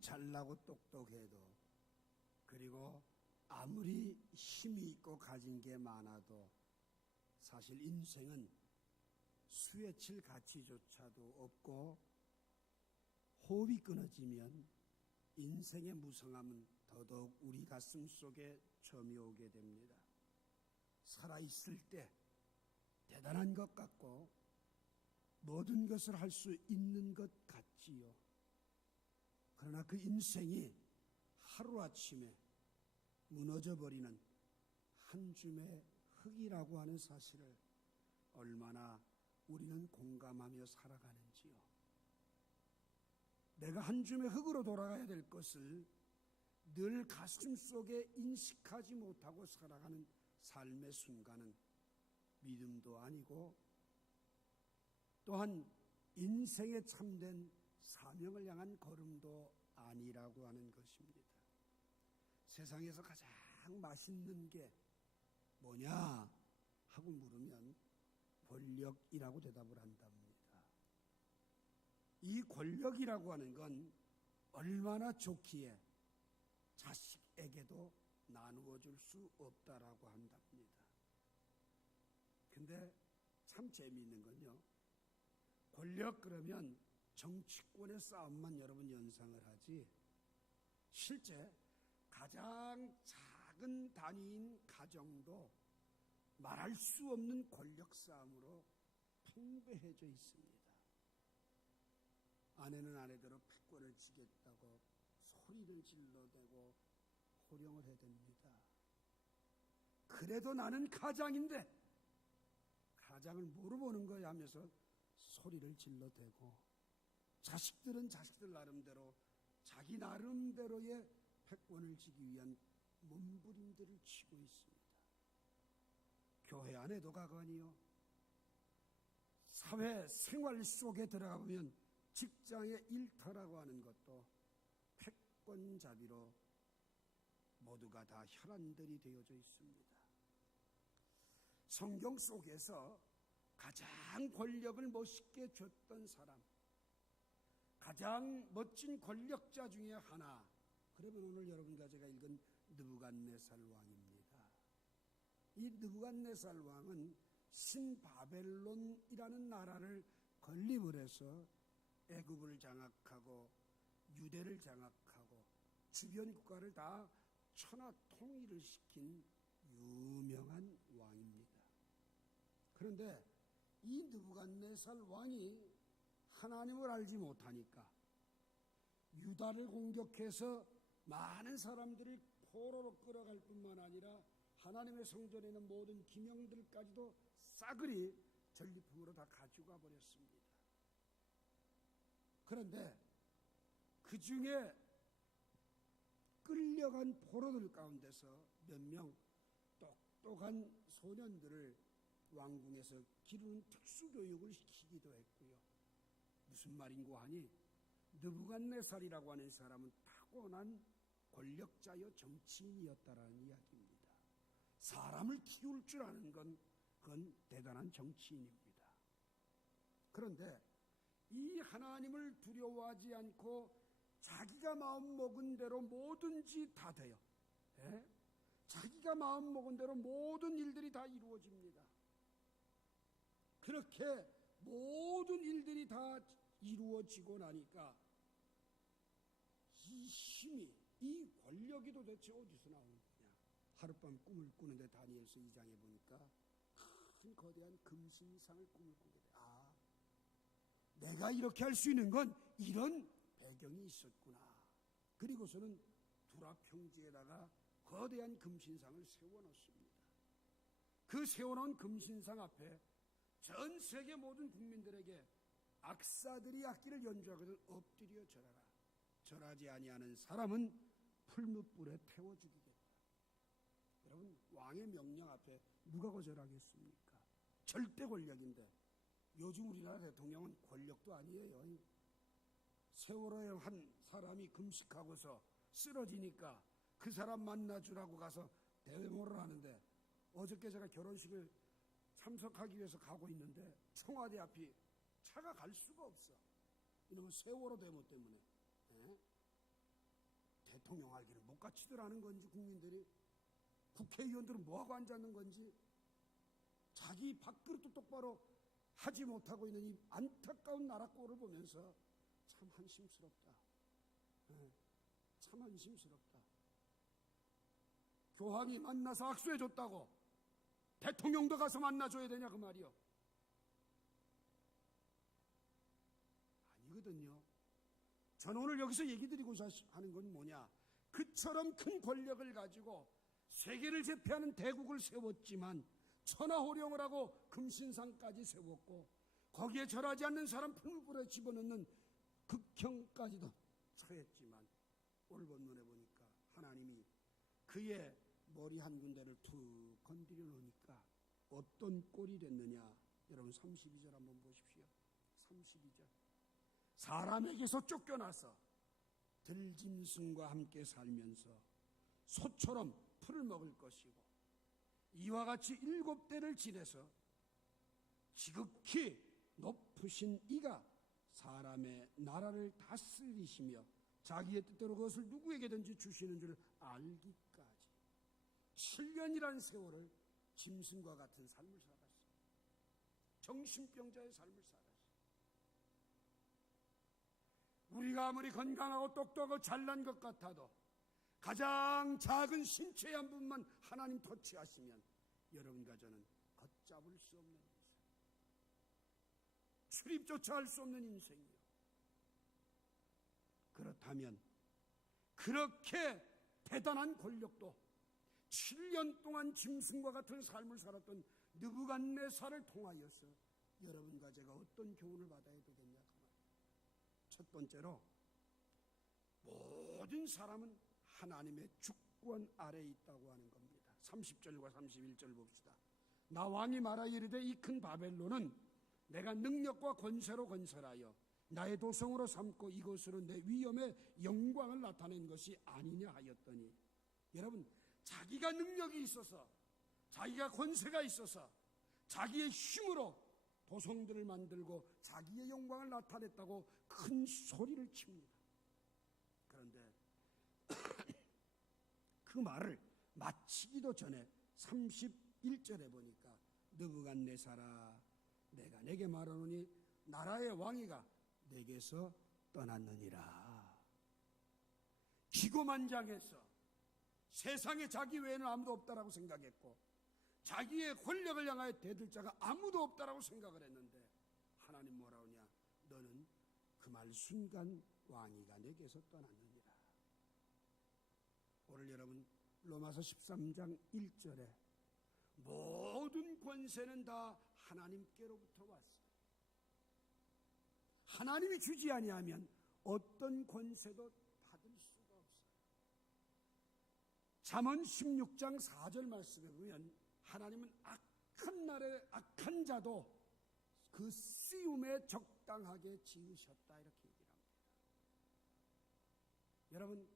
잘나고 똑똑해도, 그리고 아무리 힘이 있고 가진 게 많아도 사실 인생은 수혜칠 가치조차도 없고, 호흡이 끊어지면 인생의 무성함은 더더욱 우리 가슴 속에 점이 오게 됩니다. 살아있을 때 대단한 것 같고 모든 것을 할 수 있는 것 같지요. 그러나 그 인생이 하루아침에 무너져버리는 한 줌의 흙이라고 하는 사실을 얼마나 우리는 공감하며 살아가는지요. 내가 한 줌의 흙으로 돌아가야 될 것을 늘 가슴 속에 인식하지 못하고 살아가는 삶의 순간은 믿음도 아니고, 또한 인생의 참된 사명을 향한 걸음도 아니라고 하는 것입니다. 세상에서 가장 맛있는 게 뭐냐 하고 물으면 권력이라고 대답을 한답니다. 이 권력이라고 하는 건 얼마나 좋기에 자식에게도 나누어 줄 수 없다라고 한답니다. 근데 참 재미있는 건요, 권력 그러면 정치권의 싸움만 여러분 연상을 하지, 실제 가장 작은 단위인 가정도 말할 수 없는 권력 싸움으로 풍부해져 있습니다. 아내는 아내대로 패권을 지겠다고 소리를 질러대고 호령을 해댑니다. 그래도 나는 가장인데 가장을 뭐로 보는 거야 하면서 소리를 질러대고, 자식들은 자식들 나름대로 자기 나름대로의 패권을 지기 위한 몸부림들을 치고 있습니다. 교회 안에도 가거니요, 사회 생활 속에 들어가 보면 직장의 일터라고 하는 것도 패권잡이로 모두가 다 혈안들이 되어져 있습니다. 성경 속에서 가장 권력을 멋있게 줬던 사람, 가장 멋진 권력자 중에 하나, 그러면 오늘 여러분과 제가 읽은 느부갓네살 왕입니다. 이 느부갓네살 왕은 신바벨론이라는 나라를 건립을 해서 애굽을 장악하고 유대를 장악하고 주변 국가를 다 천하 통일을 시킨 유명한 왕입니다. 그런데 이 느부갓네살 왕이 하나님을 알지 못하니까 유다를 공격해서 많은 사람들이 포로로 끌어갈 뿐만 아니라 하나님의 성전에 있는 모든 기명들까지도 싸그리 전리품으로 다 가져가 버렸습니다. 그런데 그 중에 끌려간 포로들 가운데서 몇 명 똑똑한 소년들을 왕궁에서 기르는 특수교육을 시키기도 했고요. 무슨 말인고 하니, 느부갓네살이라고 하는 사람은 타고난 권력자여 정치인이었다라는 이야기입니다. 사람을 키울 줄 아는 건 그건 대단한 정치인입니다. 그런데 이 하나님을 두려워하지 않고 자기가 마음먹은 대로 뭐든지 다 돼요. 예? 자기가 마음먹은 대로 모든 일들이 다 이루어집니다. 그렇게 모든 일들이 다 이루어지고 나니까 이 힘이, 이 권력이 도대체 어디서 나오는 거냐. 하룻밤 꿈을 꾸는데 다니엘서 2장에 보니까 큰 거대한 금신상을 꿈을 꾸게 돼. 아, 내가 이렇게 할 수 있는 건 이런 배경이 있었구나. 그리고서는 두라 평지에다가 거대한 금신상을 세워놓습니다. 그 세워놓은 금신상 앞에 전 세계 모든 국민들에게 악사들이 악기를 연주하거든 엎드려 절하라. 절하지 아니하는 사람은 풀무불에 태워 죽이겠다. 여러분, 왕의 명령 앞에 누가 거절하겠습니까? 절대 권력인데, 요즘 우리나라 대통령은 권력도 아니에요. 세월호에 한 사람이 금식하고서 쓰러지니까 그 사람 만나주라고 가서 대모를 하는데, 어저께 제가 결혼식을 참석하기 위해서 가고 있는데 청와대 앞이 차가 갈 수가 없어. 이놈은 세월호 데모 때문에. 대통령 알기를 못 갖추더라는 건지, 국민들이, 국회의원들은 뭐하고 앉았는 건지, 자기 밥그릇도 똑바로 하지 못하고 있는 이 안타까운 나라 꼴을 보면서 참 한심스럽다. 참 한심스럽다. 교황이 만나서 악수해줬다고 대통령도 가서 만나줘야 되냐 그 말이요. 아니거든요. 저는 오늘 여기서 얘기 드리고자 하는 건 뭐냐, 그처럼 큰 권력을 가지고 세계를 제패하는 대국을 세웠지만 천하호령을 하고 금신상까지 세웠고 거기에 절하지 않는 사람 풀물에 집어넣는 극형까지도 처했지만 오늘 본문에 보니까 하나님이 그의 머리 한 군데를 툭 건드려 놓으니까 어떤 꼴이 됐느냐. 여러분 32절 한번 보십시오. 32절. 사람에게서 쫓겨나서 들짐승과 함께 살면서 소처럼 풀을 먹을 것이고 이와 같이 7대를 지내서 지극히 높으신 이가 사람의 나라를 다스리시며 자기의 뜻대로 그것을 누구에게든지 주시는 줄 알기까지 7년이란 세월을 짐승과 같은 삶을 살았어요. 정신병자의 삶을 살았어요. 우리가 아무리 건강하고 똑똑하고 잘난 것 같아도 가장 작은 신체의 한 분만 하나님 터치하시면 여러분과 저는 걷잡을 수 없는 인생, 출입조차 할 수 없는 인생이요. 그렇다면 그렇게 대단한 권력도 7년 동안 짐승과 같은 삶을 살았던 느부갓네살을 통하여서 여러분과 제가 어떤 교훈을 받아야 되겠냐 그 말이에요. 첫 번째로 모든 사람은 하나님의 주권 아래에 있다고 하는 겁니다. 30절과 31절 봅시다. 나 왕이 말하 이르되 이 큰 바벨론은 내가 능력과 권세로 건설하여 나의 도성으로 삼고 이것으로 내 위엄의 영광을 나타낸 것이 아니냐 하였더니, 여러분 자기가 능력이 있어서 자기가 권세가 있어서 자기의 힘으로 도성들을 만들고 자기의 영광을 나타냈다고 큰 소리를 칩니다. 그런데 그 말을 마치기도 전에 31절에 보니까 느부갓네살아 내가 내게 말하노니 나라의 왕위가 내게서 떠났느니라. 기고만장해서 세상에 자기 외에는 아무도 없다라고 생각했고 자기의 권력을 향하여 대들 자가 아무도 없다라고 생각을 했는데 하나님 뭐라 하냐, 너는 그 말 순간 왕위가 내게서 떠났느니라. 오늘 여러분 로마서 13장 1절에 모든 권세는 다 하나님께로부터 왔어요. 하나님이 주지 아니하면 어떤 권세도 받을 수가 없어요. 잠언 16장 4절 말씀에 보면 하나님은 악한 날에 악한 자도 그 쓰임에 적당하게 지으셨다 이렇게 얘기를 합니다. 여러분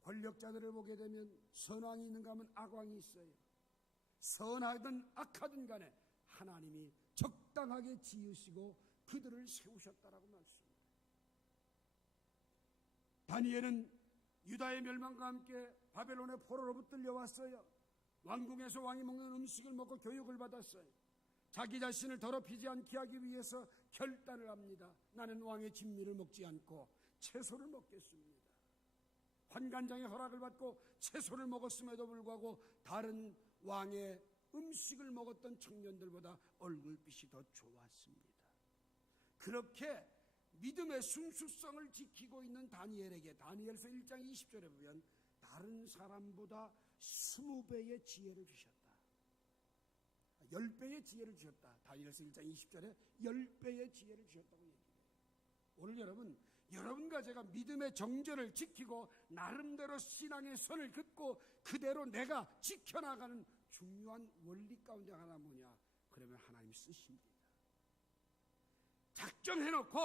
권력자들을 보게 되면 선왕이 있는가 하면 악왕이 있어요. 선하든 악하든 간에 하나님이 적당하게 지으시고 그들을 세우셨다라고 말씀합니다. 다니엘은 유다의 멸망과 함께 바벨론의 포로로 붙들려왔어요. 왕궁에서 왕이 먹는 음식을 먹고 교육을 받았어요. 자기 자신을 더럽히지 않게 하기 위해서 결단을 합니다. 나는 왕의 진미를 먹지 않고 채소를 먹겠습니다. 환관장의 허락을 받고 채소를 먹었음에도 불구하고 다른 왕의 음식을 먹었던 청년들보다 얼굴빛이 더 좋았습니다. 그렇게 믿음의 순수성을 지키고 있는 다니엘에게 다니엘서 1장 20절에 보면 다른 사람보다 20배의 지혜를 주셨다. 10배의 지혜를 주셨다. 다니엘서 1장 20절에 10배의 지혜를 주셨다고 얘기해요. 오늘 여러분과 제가 믿음의 정절을 지키고 나름대로 신앙의 선을 긋고 그대로 내가 지켜나가는 중요한 원리 가운데 하나 뭐냐? 그러면 하나님 쓰십니다. 작정해놓고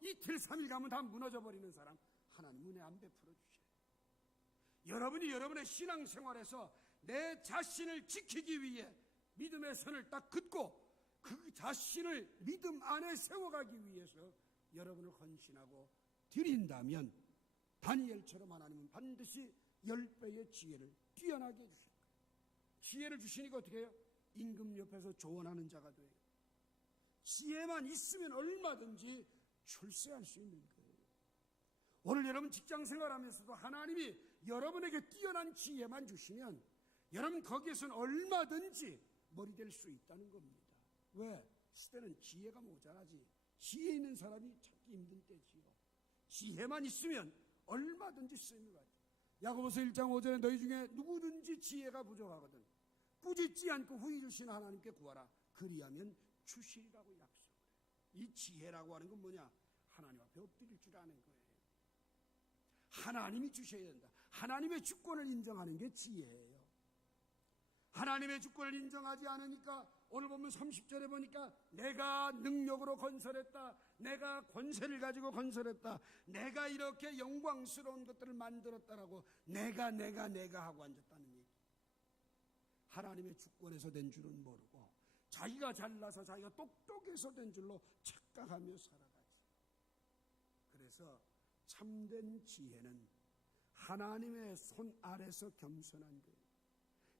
이틀 3일 가면 다 무너져버리는 사람 하나님 은혜 안 베풀어 주셔요. 여러분이 여러분의 신앙생활에서 내 자신을 지키기 위해 믿음의 선을 딱 긋고 그 자신을 믿음 안에 세워가기 위해서 여러분을 헌신하고 드린다면 다니엘처럼 하나님은 반드시 10배의 지혜를 뛰어나게 해주실 거예요. 지혜를 주시니까 어떻게 해요? 임금 옆에서 조언하는 자가 돼요. 지혜만 있으면 얼마든지 출세할 수 있는 거예요. 오늘 여러분 직장 생활하면서도 하나님이 여러분에게 뛰어난 지혜만 주시면 여러분 거기에서는 얼마든지 머리 될 수 있다는 겁니다. 왜? 시대는 지혜가 모자라지. 지혜 있는 사람이 찾기 힘든 때지요. 지혜만 있으면 얼마든지 쓰임을 받죠. 야고보서 1장 5절에 너희 중에 누구든지 지혜가 부족하거든 꾸짖지 않고 후히 주시는 하나님께 구하라. 그리하면 주시리라고 약속을 해요. 이 지혜라고 하는 건 뭐냐? 하나님 앞에 엎드릴 줄 아는 거예요. 하나님이 주셔야 된다. 하나님의 주권을 인정하는 게 지혜예요. 하나님의 주권을 인정하지 않으니까 오늘 보면 30절에 보니까 내가 능력으로 건설했다. 내가 권세를 가지고 건설했다. 내가 이렇게 영광스러운 것들을 만들었다라고 내가 하고 앉았다는 얘기. 하나님의 주권에서 된 줄은 모르고 자기가 잘나서 자기가 똑똑해서 된 줄로 착각하며 살아가지. 그래서 참된 지혜는 하나님의 손 아래서 겸손한 거예요.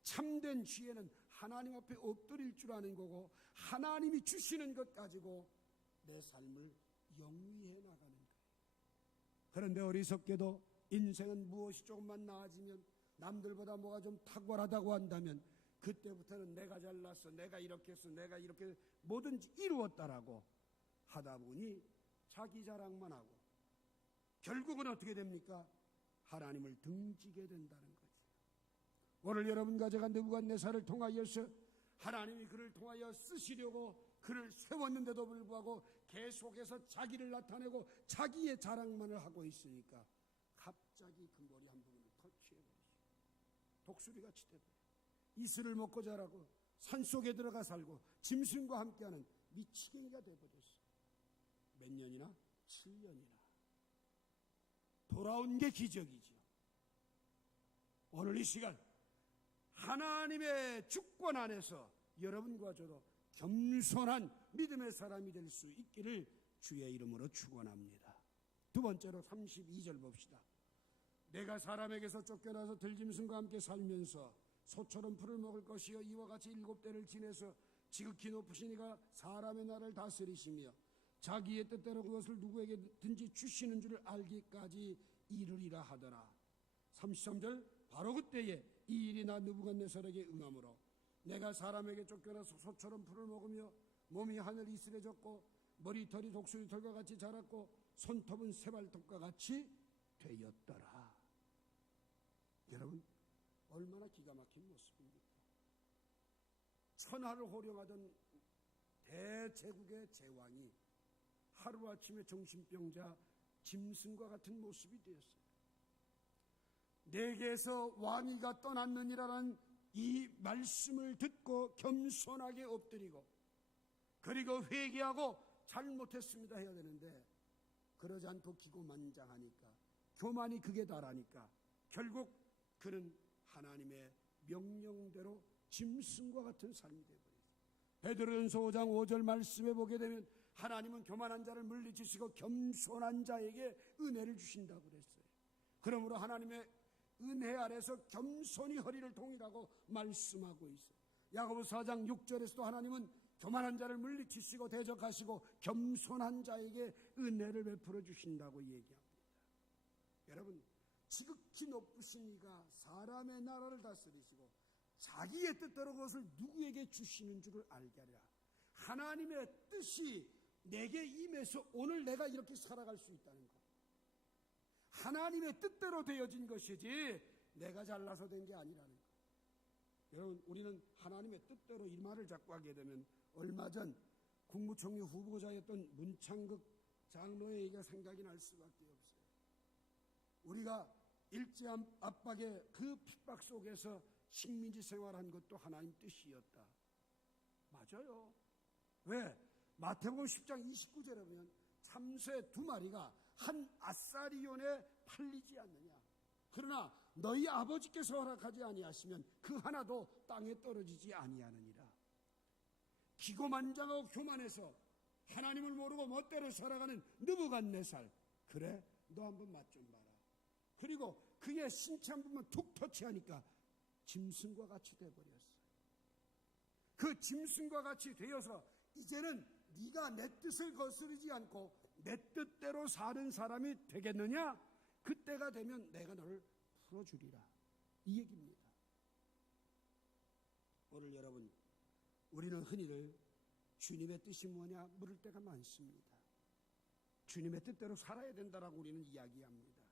참된 지혜는 하나님 앞에 엎드릴 줄 아는 거고 하나님이 주시는 것 가지고 내 삶을 영위해 나가는 거예요. 그런데 어리석게도 인생은 무엇이 조금만 나아지면 남들보다 뭐가 좀 탁월하다고 한다면 그때부터는 내가 잘났어, 내가 이렇게 했어, 내가 이렇게 뭐든지 이루었다라고 하다 보니 자기 자랑만 하고 결국은 어떻게 됩니까? 하나님을 등지게 된다는 거지. 오늘 여러분과 제가 느부갓네살을 통하여서 하나님이 그를 통하여 쓰시려고 그를 세웠는데도 불구하고 계속해서 자기를 나타내고 자기의 자랑만을 하고 있으니까 갑자기 그 머리 한 부분을 터치해버리죠. 독수리같이 돼버려요. 이슬을 먹고 자라고 산속에 들어가 살고 짐승과 함께하는 미치갱이가 돼버렸어요. 몇 년이나? 7년이나. 돌아온 게 기적이죠. 오늘 이 시간 하나님의 주권 안에서 여러분과 저도 겸손한 믿음의 사람이 될 수 있기를 주의 이름으로 축원합니다. 두 번째로 32절 봅시다. 내가 사람에게서 쫓겨나서 들짐승과 함께 살면서 소처럼 풀을 먹을 것이요 이와 같이 7대를 지내서 지극히 높으신 이가 사람의 나라를 다스리시며 자기의 뜻대로 그것을 누구에게든지 주시는 줄을 알기까지 이르리라 하더라. 33절 바로 그때에 이 일이 나 느부갓네살에게 응함으로 내가 사람에게 쫓겨나서 소처럼 풀을 먹으며 몸이 하늘 이슬에 젖고 머리털이 독수리털과 같이 자랐고 손톱은 새발톱과 같이 되었더라. 여러분 얼마나 기가 막힌 모습입니까? 천하를 호령하던 대제국의 제왕이 하루아침에 정신병자 짐승과 같은 모습이 되었어요. 내게서 왕위가 떠났느니라는 이 말씀을 듣고 겸손하게 엎드리고 그리고 회개하고 잘못했습니다 해야 되는데 그러지 않고 기고만장하니까 교만이 극에 달하니까 결국 그는 하나님의 명령대로 짐승과 같은 삶이 되어버렸어요. 베드로전서 5장 5절 말씀에 보게 되면 하나님은 교만한 자를 물리치시고 겸손한 자에게 은혜를 주신다고 그랬어요. 그러므로 하나님의 은혜 아래서 겸손히 허리를 동이라고 말씀하고 있어요. 야고보서 4장 6절에서도 하나님은 교만한 자를 물리치시고 대적하시고 겸손한 자에게 은혜를 베풀어 주신다고 얘기합니다. 여러분 지극히 높으신 이가 사람의 나라를 다스리시고 자기의 뜻대로 그것을 누구에게 주시는 줄을 알게 하리라. 하나님의 뜻이 내게 임해서 오늘 내가 이렇게 살아갈 수 있다는 것. 하나님의 뜻대로 되어진 것이지 내가 잘나서 된 게 아니라는 것. 여러분 우리는 하나님의 뜻대로 이 말을 자꾸 하게 되면 얼마 전 국무총리 후보자였던 문창극 장로의 얘기가 생각이 날 수밖에 없어요. 우리가 일제 압박의 그 핍박 속에서 식민지 생활한 것도 하나님 뜻이었다. 맞아요. 왜? 마태복음 10장 29절에 보면 참새 2마리가 한 아사리온에 팔리지 않느냐. 그러나 너희 아버지께서 허락하지 아니하시면 그 하나도 땅에 떨어지지 아니하느니라. 기고만장하고 교만해서 하나님을 모르고 멋대로 살아가는 느부갓네살. 그래? 너 한번 맛 좀 봐라. 그리고 그의 신체 한 부분만 툭 터치하니까 짐승과 같이 돼버렸어요. 그 짐승과 같이 되어서 이제는 네가 내 뜻을 거스르지 않고 내 뜻대로 사는 사람이 되겠느냐? 그때가 되면 내가 너를 풀어주리라. 이 얘기입니다. 오늘 여러분, 우리는 흔히들 주님의 뜻이 뭐냐 물을 때가 많습니다. 주님의 뜻대로 살아야 된다라고 우리는 이야기합니다.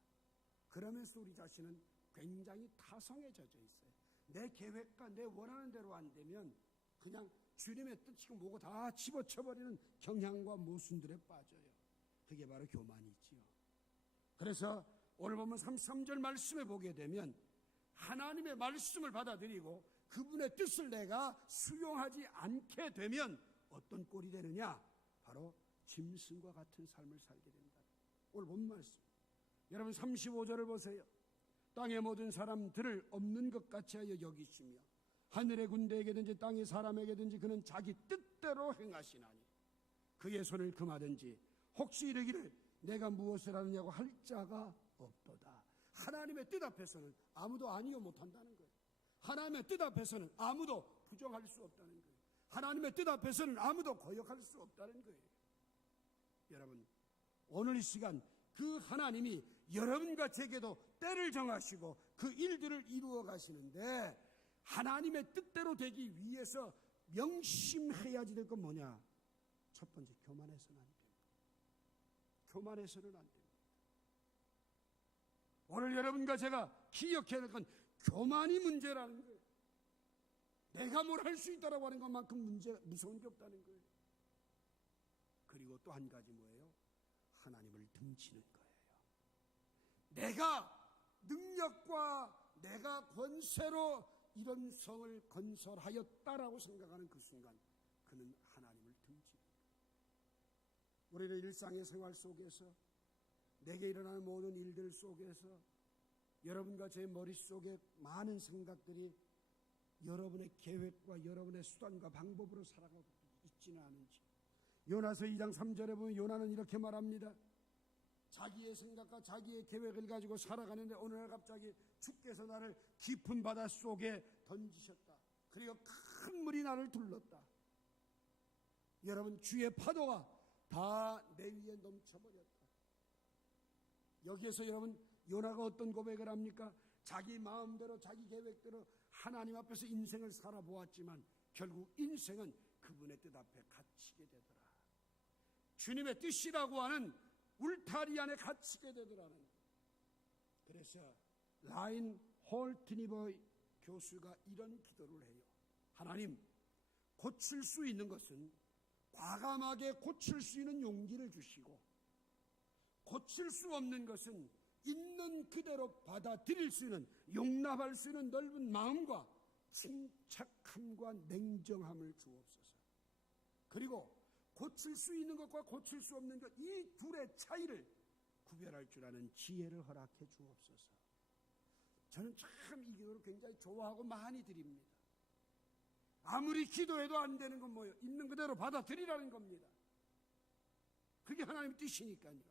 그러면서 우리 자신은 굉장히 타성에 젖어 있어요. 내 계획과 내 원하는 대로 안 되면 그냥 주님의 뜻이고 뭐고 다 집어쳐버리는 경향과 모순들에 빠져요. 그게 바로 교만이지요. 그래서 오늘 보면 33절 말씀에 보게 되면 하나님의 말씀을 받아들이고 그분의 뜻을 내가 수용하지 않게 되면 어떤 꼴이 되느냐? 바로 짐승과 같은 삶을 살게 된다. 오늘 본 말씀. 여러분 35절을 보세요. 땅의 모든 사람들을 없는 것 같이 하여 여기시며 하늘의 군대에게든지 땅의 사람에게든지 그는 자기 뜻대로 행하시나니 그의 손을 금하든지 혹시 이르기를 내가 무엇을 하느냐고 할 자가 없도다. 하나님의 뜻 앞에서는 아무도 아니요 못한다는 거예요. 하나님의 뜻 앞에서는 아무도 부정할 수 없다는 거예요. 하나님의 뜻 앞에서는 아무도 거역할 수 없다는 거예요. 여러분, 오늘 이 시간 그 하나님이 여러분과 제게도 때를 정하시고 그 일들을 이루어 가시는데 하나님의 뜻대로 되기 위해서 명심해야지 될 건 뭐냐? 첫 번째, 교만해서는 안 됩니다. 교만해서는 안 됩니다. 오늘 여러분과 제가 기억해야 될 건 교만이 문제라는 거예요. 내가 뭘 할 수 있다라고 하는 것만큼 무서운 게 없다는 거예요. 그리고 또 한 가지 뭐예요? 하나님을 등지는 거예요. 내가 능력과 내가 권세로 이런 성을 건설하였다라고 생각하는 그 순간 그는 하나님을 등집니다. 우리는 일상의 생활 속에서 내게 일어나는 모든 일들 속에서 여러분과 제 머릿속에 많은 생각들이 여러분의 계획과 여러분의 수단과 방법으로 살아가고 있지는 않은지. 요나서 2장 3절에 보면 요나는 이렇게 말합니다. 자기의 생각과 자기의 계획을 가지고 살아가는데 어느 날 갑자기 주께서 나를 깊은 바다 속에 던지셨다. 그리고 큰 물이 나를 둘렀다. 여러분, 주의 파도가 다 내 위에 넘쳐버렸다. 여기에서 여러분, 요나가 어떤 고백을 합니까? 자기 마음대로 자기 계획대로 하나님 앞에서 인생을 살아보았지만 결국 인생은 그분의 뜻 앞에 갇히게 되더라. 주님의 뜻이라고 하는 울타리 안에 갇히게 되더라는. 그래서 라인 홀트니버 교수가 이런 기도를 해요. 하나님, 고칠 수 있는 것은 과감하게 고칠 수 있는 용기를 주시고 고칠 수 없는 것은 있는 그대로 받아들일 수 있는, 용납할 수 있는 넓은 마음과 침착함과 냉정함을 주옵소서. 그리고 고칠 수 있는 것과 고칠 수 없는 것, 이 둘의 차이를 구별할 줄 아는 지혜를 허락해 주옵소서. 저는 참 이 기도를 굉장히 좋아하고 많이 드립니다. 아무리 기도해도 안 되는 건 뭐예요? 있는 그대로 받아들이라는 겁니다. 그게 하나님의 뜻이니까요.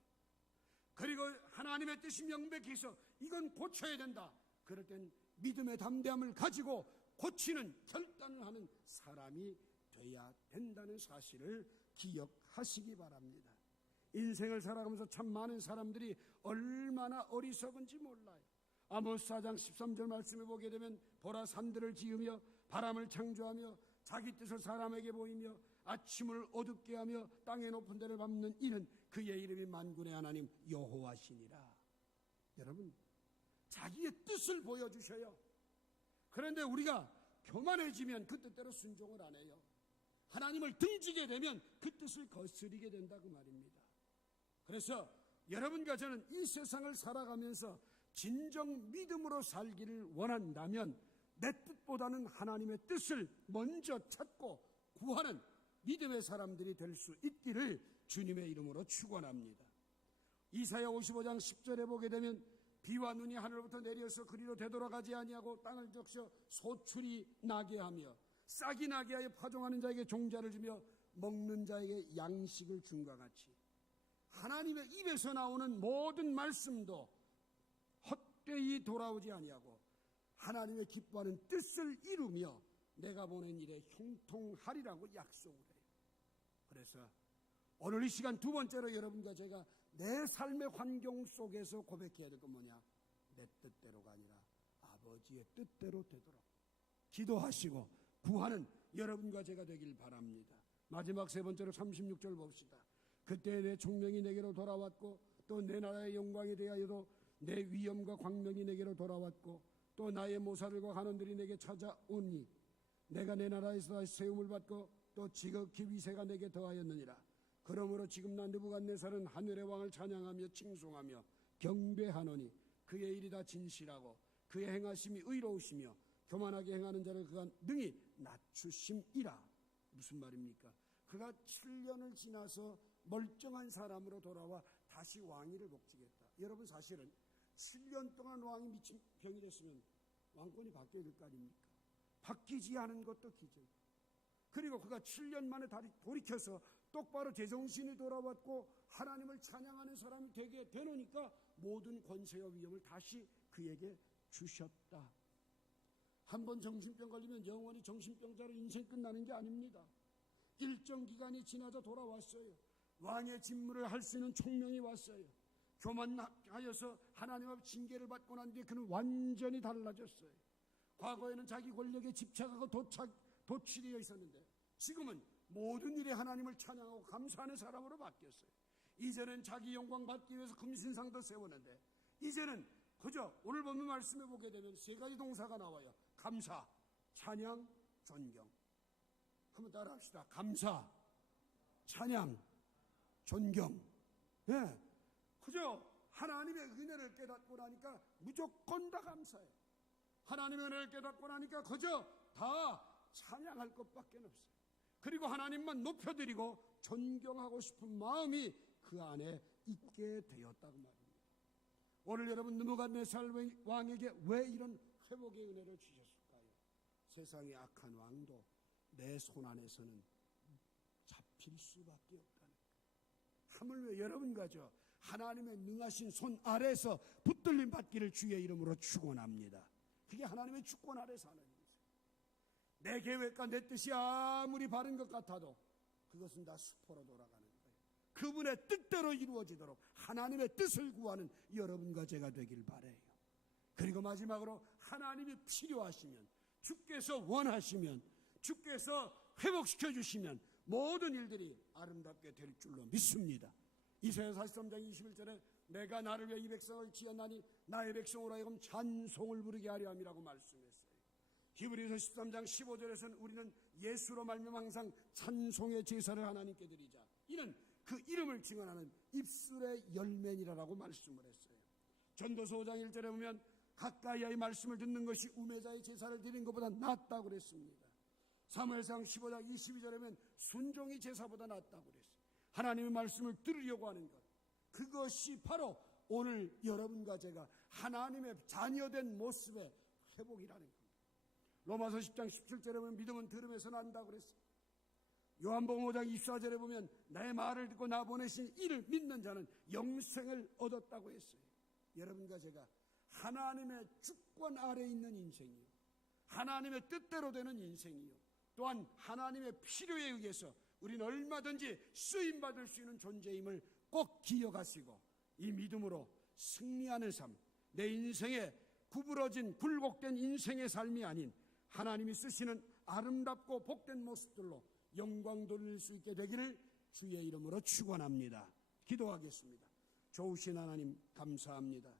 그리고 하나님의 뜻이 명백히 있어 이건 고쳐야 된다. 그럴 땐 믿음의 담대함을 가지고 고치는 결단을 하는 사람이 돼야 된다는 사실을 기억하시기 바랍니다. 인생을 살아가면서 참 많은 사람들이 얼마나 어리석은지 몰라요. 아모스 4장 13절 말씀을 보게 되면 보라, 산들을 지으며 바람을 창조하며 자기 뜻을 사람에게 보이며 아침을 어둡게 하며 땅의 높은 데를 밟는 이는 그의 이름이 만군의 하나님 여호와시니라. 여러분, 자기의 뜻을 보여주셔요. 그런데 우리가 교만해지면 그 뜻대로 순종을 안 해요. 하나님을 등지게 되면 그 뜻을 거스리게 된다 그 말입니다. 그래서 여러분과 저는 이 세상을 살아가면서 진정 믿음으로 살기를 원한다면 내 뜻보다는 하나님의 뜻을 먼저 찾고 구하는 믿음의 사람들이 될 수 있기를 주님의 이름으로 축원합니다. 이사야 55장 10절에 보게 되면 비와 눈이 하늘로부터 내려서 그리로 되돌아가지 아니하고 땅을 적셔 소출이 나게 하며 싹이 나게 하여 파종하는 자에게 종자를 주며 먹는 자에게 양식을 줌과 같이 하나님의 입에서 나오는 모든 말씀도 헛되이 돌아오지 아니하고 하나님의 기뻐하는 뜻을 이루며 내가 보낸 일에 형통하리라고 약속을 해요. 그래서 오늘 이 시간 두 번째로 여러분과 제가 내 삶의 환경 속에서 고백해야 될 건 뭐냐? 내 뜻대로가 아니라 아버지의 뜻대로 되도록 기도하시고 구하는 여러분과 제가 되길 바랍니다. 마지막 세 번째로 36절 봅시다. 그때 내 총명이 내게로 돌아왔고 또 내 나라의 영광에 대하여도 내 위엄과 광명이 내게로 돌아왔고 또 나의 모사들과 간원들이 내게 찾아오니 내가 내 나라에서 다시 세움을 받고 또 지극히 위세가 내게 더하였느니라. 그러므로 지금 나 느부갓네살은 하늘의 왕을 찬양하며 칭송하며 경배하노니 그의 일이 다 진실하고 그의 행하심이 의로우시며 교만하게 행하는 자를 그가 능히 낮추심이라. 무슨 말입니까? 그가 7년을 지나서 멀쩡한 사람으로 돌아와 다시 왕위를 복지겠다. 여러분, 사실은 7년 동안 왕이 미친 병이 됐으면 왕권이 바뀌어야 될 거 아닙니까? 바뀌지 않은 것도 기적. 그리고 그가 7년 만에 돌이켜서 똑바로 제정신이 돌아왔고 하나님을 찬양하는 사람이 되게 되노니까 모든 권세와 위엄을 다시 그에게 주셨다. 한번 정신병 걸리면 영원히 정신병자로 인생 끝나는 게 아닙니다. 일정 기간이 지나서 돌아왔어요. 왕의 직무를 할 수 있는 총명이 왔어요. 교만하여서 하나님 앞 징계를 받고 난 뒤에 그는 완전히 달라졌어요. 과거에는 자기 권력에 집착하고 도취되어 있었는데 지금은 모든 일에 하나님을 찬양하고 감사하는 사람으로 바뀌었어요. 이제는 자기 영광 받기 위해서 금신상도 세우는데 이제는 그저 오늘 본문 말씀에 보게 되면 세 가지 동사가 나와요. 감사, 찬양, 존경. 한번 따라 합시다. 감사, 찬양, 존경. 예. 그저 하나님의 은혜를 깨닫고 나니까 무조건 다 감사해요. 하나님의 은혜를 깨닫고 나니까 그저 다 찬양할 것밖에 없어요. 그리고 하나님만 높여드리고 존경하고 싶은 마음이 그 안에 있게 되었다고 말입니다. 오늘 여러분 느부갓네살 왕에게 왜 이런 회복의 은혜를 주셨을까요? 세상의 악한 왕도 내 손 안에서는 잡힐 수밖에 없다는 거예요. 하물며 여러분과 저 하나님의 능하신 손 아래에서 붙들림 받기를 주의 이름으로 축원합니다. 그게 하나님의 주권 아래 사는 인생. 내 계획과 내 뜻이 아무리 바른 것 같아도 그것은 다 수포로 돌아가는 거예요. 그분의 뜻대로 이루어지도록 하나님의 뜻을 구하는 여러분과 제가 되길 바라요. 그리고 마지막으로 하나님이 필요하시면, 주께서 원하시면, 주께서 회복시켜 주시면 모든 일들이 아름답게 될 줄로 믿습니다. 이사야 43장 21절에 내가 나를 위해 이 백성을 지었나니 나의 백성으로 하여금 찬송을 부르게 하려 함이라고 말씀했어요. 히브리서 13장 15절에서는 우리는 예수로 말미암아 항상 찬송의 제사를 하나님께 드리자. 이는 그 이름을 증언하는 입술의 열매니라라고 말씀을 했어요. 전도서 5장 1절에 보면 가까이의 말씀을 듣는 것이 우매자의 제사를 드리는 것보다 낫다고 그랬습니다. 사무엘상 15장 22절에 보면 순종이 제사보다 낫다고 그랬어요. 하나님의 말씀을 들으려고 하는 것, 그것이 바로 오늘 여러분과 제가 하나님의 자녀된 모습의 회복이라는 겁니다. 로마서 10장 17절에 보면 믿음은 들음에서 난다고 그랬어요. 요한복음 5장 24절에 보면 내 말을 듣고 나 보내신 이를 믿는 자는 영생을 얻었다고 했어요. 여러분과 제가 하나님의 주권 아래에 있는 인생이요, 하나님의 뜻대로 되는 인생이요, 또한 하나님의 필요에 의해서 우리는 얼마든지 쓰임받을 수 있는 존재임을 꼭 기억하시고 이 믿음으로 승리하는 삶, 내 인생에 구부러진 굴곡된 인생의 삶이 아닌 하나님이 쓰시는 아름답고 복된 모습들로 영광 돌릴 수 있게 되기를 주의 이름으로 축원합니다. 기도하겠습니다. 좋으신 하나님 감사합니다.